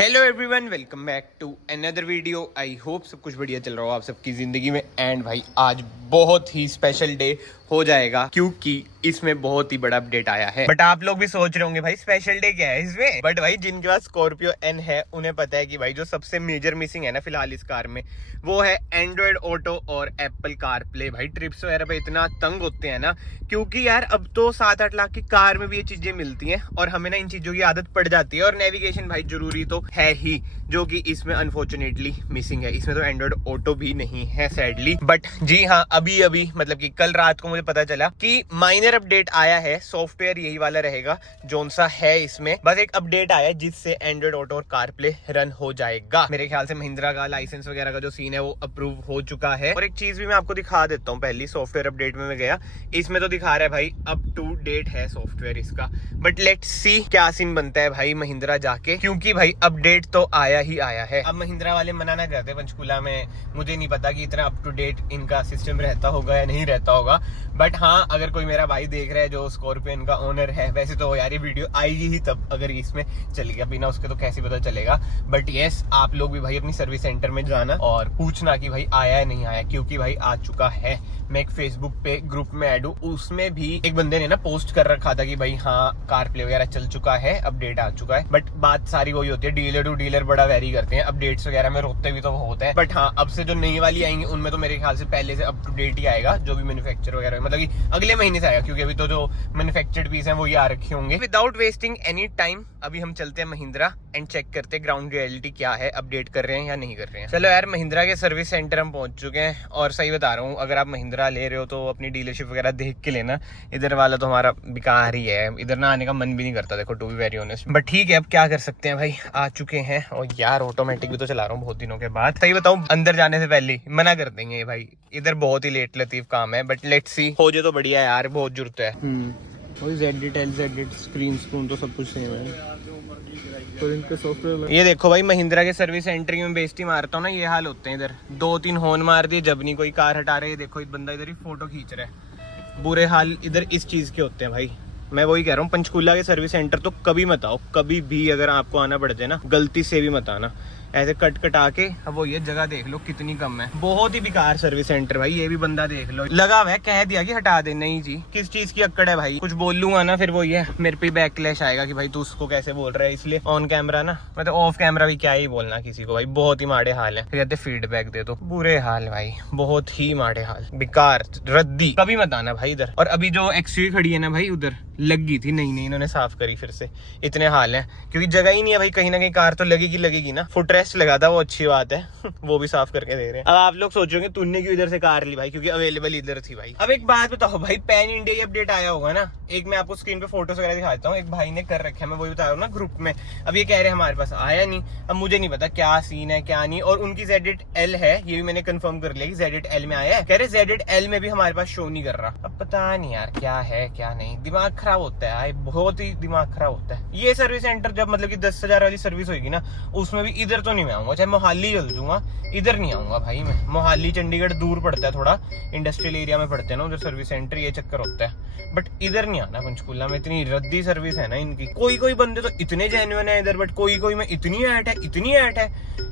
Hello everyone, welcome back to another video. I hope सब कुछ बढ़िया चल रहा हो आप सबकी ज़िंदगी में। एंड भाई आज बहुत ही स्पेशल डे हो जाएगा क्योंकि इसमें बहुत ही बड़ा अपडेट आया है। बट आप लोग भी सोच रहे होंगे भाई स्पेशल डे क्या है इसमें। बट भाई जिनके पास स्कॉर्पियो एन है उन्हें पता है कि भाई जो सबसे मेजर मिसिंग है ना फिलहाल इस कार में, वो है एंड्रॉयड ऑटो और एप्पल कार प्ले। भाई ट्रिप्स वगैरह पे इतना तंग होते हैं ना, क्योंकि यार अब तो 7-8 लाख की कार में भी ये चीजें मिलती हैं और हमें ना इन चीजों की आदत पड़ जाती है। और नेविगेशन भाई जरूरी तो है ही, जो कि इसमें अनफॉर्चुनेटली मिसिंग है। इसमें तो एंड्रॉयड ऑटो भी नहीं है सैडली। बट जी हाँ, अभी मतलब कि कल रात को मुझे पता चला कि माइनर अपडेट आया है। सॉफ्टवेयर यही वाला रहेगा जोन सा है इसमें, बस एक अपडेट आया है जिससे एंड्रॉयड ऑटो और कार प्ले रन हो जाएगा। मेरे ख्याल से महिंद्रा का लाइसेंस वगैरह का जो सीन है वो अप्रूव हो चुका है। और एक चीज भी मैं आपको दिखा देता हूँ। पहली सॉफ्टवेयर अपडेट में मैं गया, इसमें तो दिखा रहा है भाई अप टू डेट है सॉफ्टवेयर इसका। बट लेट्स सी क्या सीन बनता है भाई महिंद्रा जाके, क्योंकि भाई अपडेट तो आया ही आया है। अब महिंद्रा वाले मना ना करते पंचकूला में, मुझे नहीं पता कि इतना अप टू डेट इनका सिस्टम रहता होगा या नहीं रहता होगा। बट हाँ, अगर कोई मेरा भाई देख रहा है जो स्कॉर्पियो का ओनर है, वैसे तो यार ये वीडियो आएगी ही तब अगर इसमें चलेगा, बिना उसके तो कैसे पता चलेगा। बट यस, आप लोग भी भाई अपनी सर्विस सेंटर में जाना और पूछना कि भाई आया है नहीं आया, क्योंकि भाई आ चुका है। मैं एक फेसबुक पे ग्रुप में ऐड हूँ, उसमें भी एक बंदे ने ना पोस्ट कर रखा था कि भाई हाँ कार प्ले वगैरह चल चुका है, अपडेट आ चुका है। बट बात सारी वही होती है, डीलर टू डीलर बड़ा वेरी करते हैं, अपडेट्स वगैरह में रोकते भी तो होते हैं। बट हाँ, अब से जो नई वाली आएंगी उनमें तो मेरे ख्याल से पहले से अप टू डेट ही आएगा, जो भी मैन्युफैक्चर वगैरह, मतलब कि अगले महीने से आएगा, क्योंकि अभी तो जो मैन्युफैक्चर्ड पीस है वो ही आ रखे होंगे। विदाउट वेस्टिंग एनी टाइम अभी हम चलते हैं महिंद्रा एंड चेक करते हैं ग्राउंड रियलिटी क्या है, अपडेट कर रहे हैं या नहीं कर रहे हैं। चलो यार, महिंद्रा के सर्विस सेंटर हम पहुंच चुके हैं। और सही बता रहा हूँ, अगर आप महिंद्रा ले रहे हो तो अपनी डीलरशिप वगैरह देख के लेना। इधर वाला तो हमारा बेकार ही है, इधर ना आने का मन भी नहीं करता, देखो to be very honest. But ठीक है, अब क्या कर सकते हैं भाई, आ चुके हैं। और यार ऑटोमेटिक भी तो चला रहा हूँ बहुत दिनों के बाद। सही बताऊँ, अंदर जाने से पहले मना कर देंगे भाई, इधर बहुत ही लेट लतीफ काम है। बट लेट्स सी, हो जाए तो बढ़िया यार, बहुत जरूरत है। ZD स्क्रीन स्क्रीन तो सब कुछ सेम है। तो इनके सॉफ्टवेयर ये देखो भाई, महिंद्रा के सर्विस सेंटर में बेइज्जती मारता हूँ ना, ये हाल होते हैं। इधर 2-3 हॉर्न मार दिए, जब नहीं कोई कार हटा रहे। देखो एक बंदा इधर ही फोटो खींच रहा है। बुरे हाल इधर इस चीज के होते हैं भाई। मैं वही कह रहा हूँ, पंचकूला के सर्विस सेंटर तो कभी मत आओ, कभी भी अगर आपको आना पड़ जाए ना, गलती से भी मत आना। ऐसे कट कटा के, अब वो ये जगह देख लो कितनी कम है, बहुत ही बेकार सर्विस सेंटर भाई। ये भी बंदा देख लो, लगा हुआ है, कह दिया कि हटा दे। नहीं जी, किस चीज की अक्कड़ है भाई, कुछ बोल लूंगा ना फिर वो ये मेरे पे बैकलैश आएगा कि भाई तू उसको कैसे बोल रहा है। इसलिए ऑन कैमरा ना, मतलब ऑफ कैमरा भी क्या ही बोलना किसी को भाई, बहुत ही माड़े हाल है। फिर कहते फीडबैक दे दो, बुरे हाल भाई, बहुत ही माड़े हाल, बेकार रद्दी। कभी मत आना भाई इधर। और अभी जो एक्सवी खड़ी है ना भाई, उधर लगी थी, नहीं इन्होंने साफ करी फिर से। इतने हाल है क्योंकि जगह ही नहीं है भाई, कहीं ना कहीं कार तो लगेगी ना। फुटरेस्ट लगा था, वो अच्छी बात है वो भी साफ करके दे रहे हैं। अब आप लोग सोचोगे तूने क्यों इधर से कार ली भाई, क्योंकि अवेलेबल इधर थी भाई। अब एक बात बताओ भाई, पैन इंडिया अपडेट आया होगा ना, एक मैं आपको स्क्रीन पे फोटोस वगैरह दिखाता हूँ, एक भाई ने कर रखा है, मैं वही बता रहा हूँ ना ग्रुप में। अब ये कह रहे हैं हमारे पास आया नहीं, अब मुझे नहीं पता क्या सीन है क्या नहीं। और उनकी ZL है, ये भी मैंने कंफर्म कर लिया कि ZL में आया है। कह रहे ZL में भी हमारे पास शो नहीं कर रहा। अब पता नहीं यार क्या है क्या नहीं, दिमाग खराब होता है, बहुत ही दिमाग खराब होता है। ये सर्विस सेंटर जब मतलब कि 10,000 वाली सर्विस होगी ना, उसमें भी इधर तो नहीं मैं आऊंगा, चाहे मोहाली चल दूंगा, इधर नहीं आऊंगा भाई मैं। मोहाली चंडीगढ़ दूर पड़ता है थोड़ा, इंडस्ट्रियल एरिया में पड़ते हैं ना उधर सर्विस सेंटर, ये चक्कर होता है। बट इधर नहीं आना पंचकूला में, इतनी रद्दी सर्विस है ना इनकी। कोई बंदे तो इतने जेन्युइन है इधर, बट कोई में इतनी ऐट है।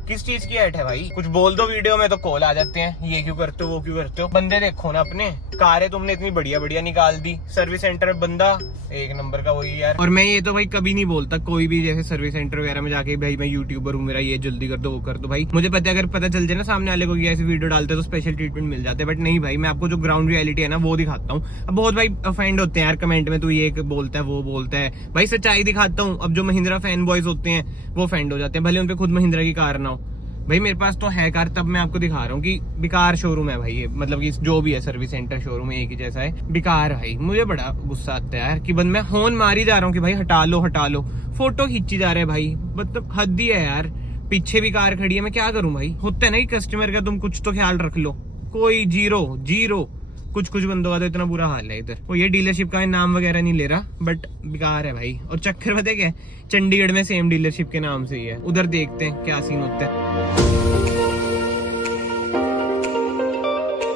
किस चीज की ऐट है भाई, कुछ बोल दो वीडियो में तो कॉल आ जाते हैं, ये क्यों करते हो वो क्यों करते हो। बंदे देखो ना अपने, कारें तुमने इतनी बढ़िया निकाल दी, सर्विस सेंटर बंदा एक नंबर का वही यार। और मैं ये तो भाई कभी नहीं बोलता कोई भी जैसे सर्विस सेंटर वगैरह में जाके भाई मैं यूट्यूबर हूँ, मेरा ये जल्दी कर दो वो कर दो भाई। मुझे पता है अगर पता चल जाए ना सामने वाले को कि ऐसी वीडियो डालते तो स्पेशल ट्रीटमेंट मिल जाते हैं। बट नहीं भाई, मैं आपको जो ग्राउंड रियलिटी है ना वो दिखाता हूँ। अब बहुत भाई ऑफेंड होते हैं यार कमेंट में, तू ये बोलता है वो बोलता है। भाई सच्चाई दिखाता हूँ। अब जो महिंद्रा फैन बॉयज होते हैं वो ऑफेंड हो जाते हैं, भले उनपे खुद महिंद्रा की कार ना हो। भाई मेरे पास तो है कार, तब मैं आपको दिखा रहा हूँ कि बेकार शोरूम है भाई ये, मतलब कि जो भी है सर्विस सेंटर शोरूम एक ही जैसा है, बेकार भाई। मुझे बड़ा गुस्सा आता है यार कि बंद मैं हॉर्न मारी जा रहा हूँ कि भाई हटा लो, फोटो खींची जा रहे हैं भाई, मतलब हद ही है यार। पीछे भी कार खड़ी है, मैं क्या करूं भाई। होता है ना कि कस्टमर का तुम कुछ तो ख्याल रख लो, कोई जीरो। कुछ बंदों का तो इतना बुरा हाल है इधर। वो ये डीलरशिप का नाम वगैरह नहीं ले रहा, बट बेकार है भाई। और चक्कर पता है क्या, चंडीगढ़ में सेम डीलरशिप के नाम से ही है, उधर देखते हैं क्या सीन होता है।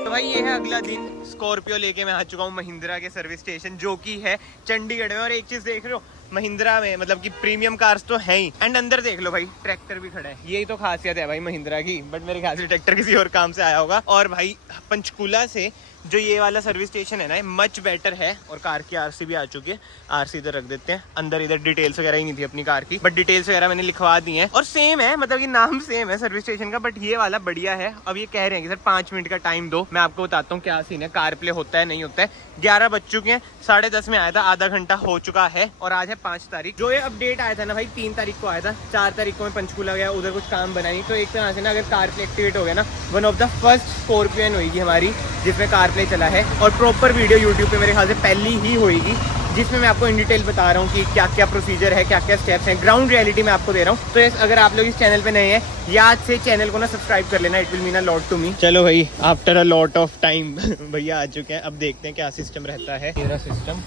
तो भाई ये है अगला दिन, स्कॉर्पियो लेके मैं आ चुका हूँ महिंद्रा के सर्विस स्टेशन, जो कि है चंडीगढ़ में। और एक चीज देख रहे हो, महिंद्रा में मतलब कि प्रीमियम कार्स तो है ही। एंड अंदर देख लो भाई, ट्रैक्टर भी खड़ा है। यही तो खासियत है भाई महिंद्रा की, बट मेरे ख्याल से ट्रैक्टर किसी और काम से आया होगा। और भाई पंचकूला से जो ये वाला सर्विस स्टेशन है ना, मच बेटर है। और कार की आरसी भी आ चुकी है, आरसी इधर रख देते हैं। अंदर इधर डिटेल्स वगैरह ही नहीं थी अपनी कार की, बट डिटेल्स वगैरह मैंने लिखवा दी है। और सेम है, मतलब कि नाम सेम है सर्विस स्टेशन का, बट ये वाला बढ़िया है। अब ये कह रहे हैं कि सर 5 मिनट का टाइम दो, मैं आपको बताता हूँ क्या सीन है, कार प्ले होता है नहीं होता है। 11 बज चुके हैं, 10:30 में आया था, आधा घंटा हो चुका है। और आज है 5 तारीख। जो ये अपडेट आया था ना भाई 3 तारीख को आया था, 4 तारीख को मैं पंचकूला गया, उधर कुछ काम बना नहीं। तो एक तरह से ना अगर कार प्ले एक्टिवेट हो गया ना, one of the first scorpion होगी हमारी जिसमें कार प्ले चला है। और प्रॉपर वीडियो यूट्यूब पे मेरे ख्याल से पहली ही होगी, जिसमें मैं आपको इन डिटेल बता रहा हूँ कि क्या क्या प्रोसीजर है, क्या क्या स्टेप्स हैं, ग्राउंड रियलिटी मैं आपको दे रहा हूँ। तो यस, अगर आप लोग इस चैनल पे नए हैं, याद से चैनल को ना सब्सक्राइब कर लेना, it will mean a lot to me. चलो भाई, after a lot of time भैया आ चुके हैं। अब देखते हैं क्या सिस्टम रहता है। मेरा सिस्टम,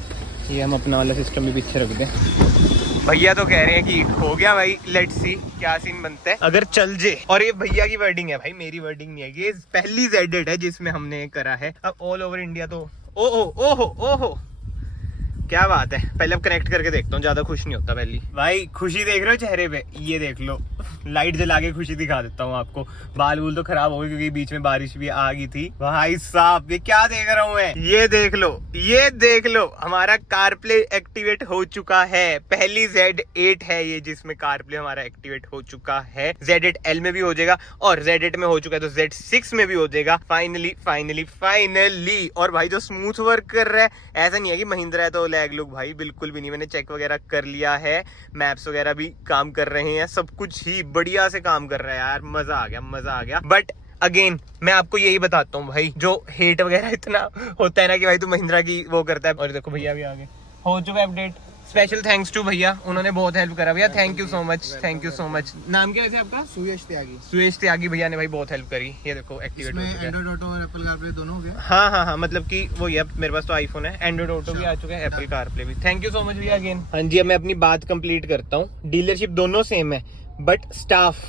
ये हम अपना वाला सिस्टम भी पीछे रख दें। भैया तो कह रहे हैं कि हो गया भाई, लेट्स सी क्या सीन बनता है अगर चल जे। और ये भैया की वर्डिंग है भाई, मेरी वर्डिंग नहीं है। ये पहली जेडेड है जिसमें हमने करा है। अब ऑल ओवर इंडिया तो ओहो क्या बात है। पहले अब कनेक्ट करके देखता हूँ, ज्यादा खुश नहीं होता पहली। भाई खुशी देख रहे हो चेहरे पे, ये देख लो, लाइट जला के खुशी दिखा देता हूँ आपको। बाल बूल तो खराब हो गए क्योंकि बीच में बारिश भी आ गई थी। भाई साहब ये क्या देख रहा हूँ मैं, ये देख लो हमारा कारप्ले एक्टिवेट हो चुका है। पहली Z8 है ये जिसमें कारप्ले हमारा एक्टिवेट हो चुका है। Z8L में भी हो जाएगा, और Z8 में हो चुका है तो Z6 में भी हो जाएगा। फाइनली। और भाई जो स्मूथ वर्क कर रहा है, ऐसा नहीं है कि महिंद्रा है तो लैग लुक, भाई बिल्कुल भी नहीं। मैंने चेक वगैरह कर लिया है, मैप्स वगैरह भी काम कर रहे हैं, सब कुछ ही बढ़िया से काम कर रहा है यार। मजा आ गया। बट अगेन मैं आपको यही बताता हूँ भाई, जो हेट वगैरह इतना होता है ना कि भाई तू महिंद्रा की वो करता है। और देखो भैया भी आगे हो चुका है अपडेट। स्पेशल थैंक्स टू भैया, उन्होंने बहुत हेल्प करा भैया। Thank you so much. नाम क्या है आपका? सुयश त्यागी भैया ने भाई बहुत हेल्प करी। ये देखो एक्टिवेट हो चुका है। एंड्रॉइड ऑटो और एप्पल कारप्ले दोनों हो गया। हाँ, मतलब कि वो ये मेरे पास तो आईफोन है, एंड्रॉइड ऑटो भी आ चुका है, एप्पल कारप्ले भी। थैंक यू सो मच भैया अगेन। हाँ जी, अब मैं अपनी बात कंप्लीट करता हूँ। डीलरशिप दोनों सेम है, बट स्टाफ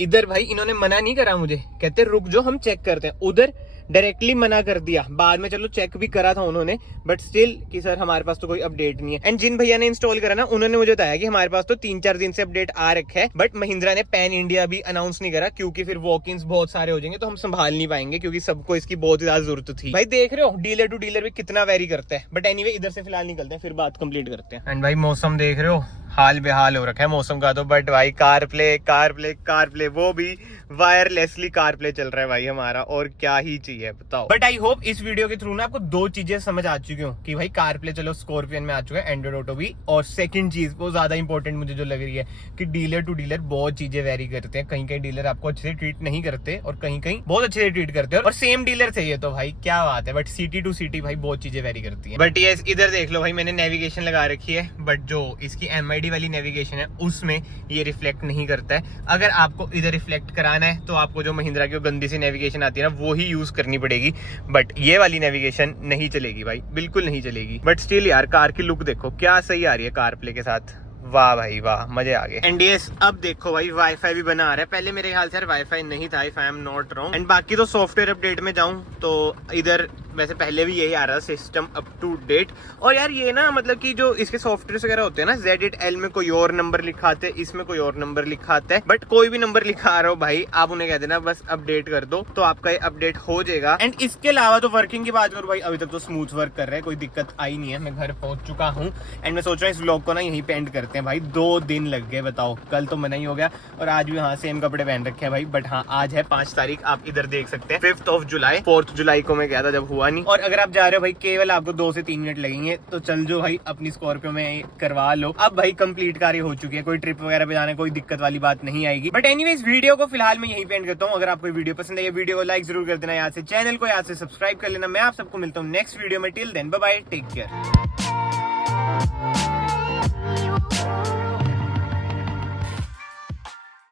इधर भाई इन्होंने मना नहीं करा मुझे, कहते रुक जो हम चेक करते हैं। उधर डायरेक्टली मना कर दिया, बाद में चलो चेक भी करा था उन्होंने, बट स्टिल कि सर हमारे पास तो कोई अपडेट नहीं है। एंड जिन भैया ने इंस्टॉल करा ना, उन्होंने मुझे बताया कि हमारे पास तो 3-4 दिन से अपडेट आ रखा है, बट महिंद्रा ने पैन इंडिया भी अनाउंस नहीं करा क्योंकि फिर वॉक-इन्स बहुत सारे हो जाएंगे तो हम संभाल नहीं पाएंगे, क्योंकि सबको इसकी बहुत ज्यादा जरूरत थी। भाई देख रहे हो डीलर टू डीलर भी कितना वेरी करता है। बट एनीवे इधर से फिलहाल निकलते हैं, फिर बात कंप्लीट करते हैं। एंड भाई मौसम देख रहे हो, हाल बेहाल हो रखा है मौसम का तो। बट भाई कार प्ले वो भी वायरलेसली कार प्ले चल रहा है भाई हमारा, और क्या ही चाहिए बताओ। बट आई होप इस वीडियो के थ्रू ना आपको 2 चीजें समझ आ चुकी हूँ कि भाई कार प्ले चलो स्कॉर्पियन में आ चुका है, एंड्रॉइड ऑटो भी। और सेकंड चीज वो ज्यादा इंपॉर्टेंट मुझे जो लग रही है कि डीलर टू डीलर बहुत चीजें वेरी करते हैं। कहीं डीलर आपको अच्छे से ट्रीट नहीं करते और कहीं बहुत अच्छे से ट्रीट करते हैं। और सेम डीलर थे ये तो भाई क्या बात है। बट सिटी टू सिटी भाई बहुत चीजें वेरी करती है। बट ये इधर देख लो भाई, मैंने नेविगेशन लगा रखी है, बट जो इसकी MID वाली नेविगेशन है उसमें ये रिफ्लेक्ट नहीं करता है। अगर आपको इधर रिफ्लेक्ट कराना है तो आपको जो महिंद्रा की गंदी सी नेविगेशन आती है ना, वो ही यूज करनी पड़ेगी। बट ये वाली नेविगेशन नहीं चलेगी भाई, बिल्कुल नहीं चलेगी। बट स्टिल यार कार की लुक देखो क्या सही आ रही है कार प्ले के साथ। वाह भाई वाह, मजे आ गए। एंड यस, अब देखो भाई वाईफाई भी बना रहा है। पहले मेरे ख्याल से वाईफाई नहीं था, if I am not wrong. And बाकी तो सॉफ्टवेयर अपडेट में जाऊं तो इधर वैसे पहले भी यही आ रहा है, सिस्टम अप टू डेट। और यार ये ना मतलब कि जो इसके सॉफ्टवेयर वगैरह होते हैं ना, Z8L में कोई और नंबर लिखा आता है, इसमें कोई और नंबर लिखा आता है। बट कोई भी नंबर लिखा रहा हो भाई, आप उन्हें कह देना बस अपडेट कर दो, तो आपका ये अपडेट हो जाएगा। एंड इसके अलावा तो वर्किंग की बात करूँ भाई, अभी तक तो स्मूथ वर्क कर रहा है, कोई दिक्कत आई नहीं है। मैं घर पहुंच चुका हूँ एंड मैं सोच रहा हूँ इस व्लॉग को ना यहीं पे एंड करते हैं भाई। 2 दिन लग गए बताओ, कल तो मना ही हो गया और आज भी हाँ सेम कपड़े पहन रखे हैं भाई। बट हाँ आज है 5 तारीख, आप इधर देख सकते हैं 5 जुलाई। 4 जुलाई को मैं गया था जब हुआ नहीं। और अगर आप जा रहे हो भाई केवल आपको 2 से 3 मिनट लगेंगे, तो चल जो भाई अपनी स्कॉर्पियो में करवा लो। अब भाई कंप्लीट कार्य हो चुकी है, कोई ट्रिप वगैरह पे जाने कोई दिक्कत वाली बात नहीं आएगी। बट एनीवेज वीडियो को फिलहाल मैं यहीं पे एंड करता हूँ। अगर आपको वीडियो पसंद है, वीडियो को लाइक जरूर कर देना, याद से चैनल को याद से सब्सक्राइब कर लेना। मैं आप सबको मिलता हूँ नेक्स्ट वीडियो में। Till then bye bye, take care.